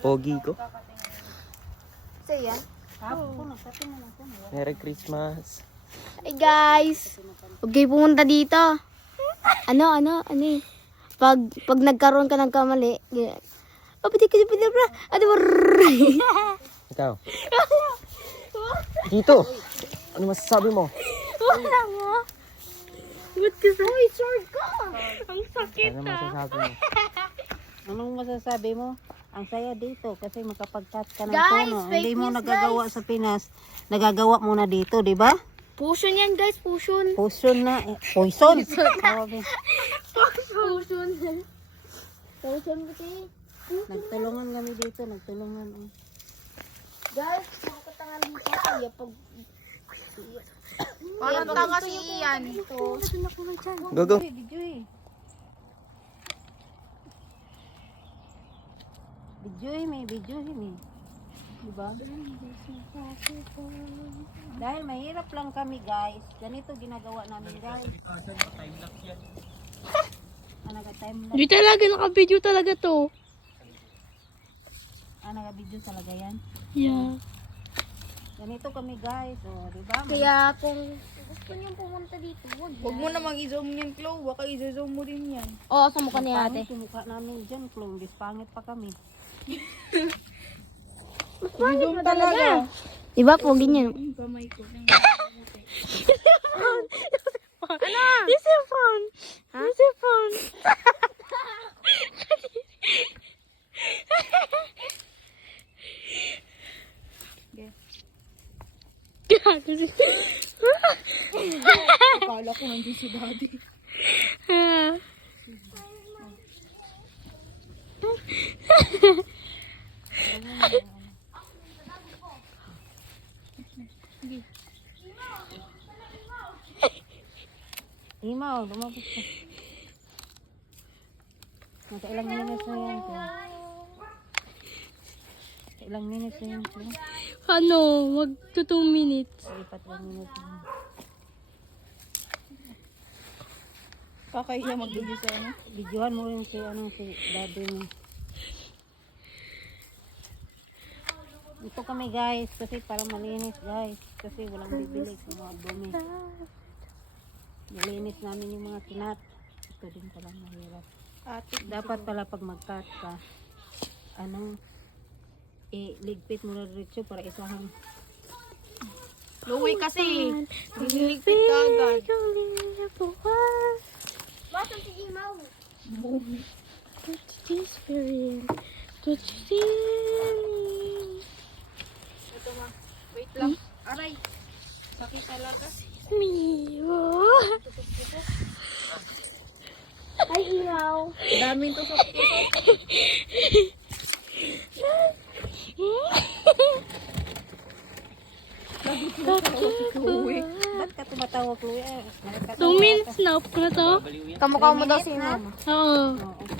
Pogi ko. Saya. Merry Christmas. Hey guys. Huwag kayo pumunta dito. Ano eh. Pag nagkaroon ka ng kamali. Ikaw. Dito. Ano masasabi mo? Wala mo. Ba't ka sa... Uy, sword ka! Ang sakit Ano masasabi mo? Anong masasabi mo? Ang saya dito kasi makapag-cut ka ng Guys, tono. fake Hindi mo news, nagagawa sa Pinas. Nagagawa mo na dito, di ba? Potion yan guys, potion. Poison na. Poison? Grabe. Potion. Potion kasi. Nagtulungan kami dito. Nagtulungan. Guys, makatangan dito. Kaya pag... Parang tanga si Ian. Go, go. Videoy, may videoy eh. Diba? Dahil mahirap lang kami guys. Ganito ginagawa namin guys. Naka-time Di talaga, naka-video talaga to. Naka-video talaga yan. Yeah. Ganito kami guys. O, diba? Kaya kung gusto niyo pumunta dito, Huwag mo namang i-zoom yan, Chloe. Baka i-zoom mo din yan. Oo, sa mukha ni ate. Pangit yung mukha namin dyan, Klong. Pangit pa kami. I-zoom talaga. Diba, pogi niya. Yung kamay ko. Ano? This is fun. Huh? This is fun. Akala ko nandiyan si Daddy. Imaw, lumabas ka. Nasa ilang minutes na yan. Sa ilang minutes na yan. Ano? Mag 2 minutes. Ipat lang minutes na yan. Kakahiya mag-video sa ano. Videohan mo rin si daddy mo. Ito kami guys, kasi para malinis guys. Kasi walang bibili sa mga dumi. Malinis namin yung mga kinat. Ito din pala mahirap. Dapat pala pag mag-cut ka, ligpit mo na diretso para isahan. Chloe kasi. Nililigpit ka agad. Bakit si Imaw? Ito ma. Wait lang. Aray. Sakit talaga. Ay, Imaw. Daming tusok-tusok. Ba't ka tumatawa, Chloe? 2 minutes na. Ano to? Kamukha mo daw si Imaw. Oo. Oo.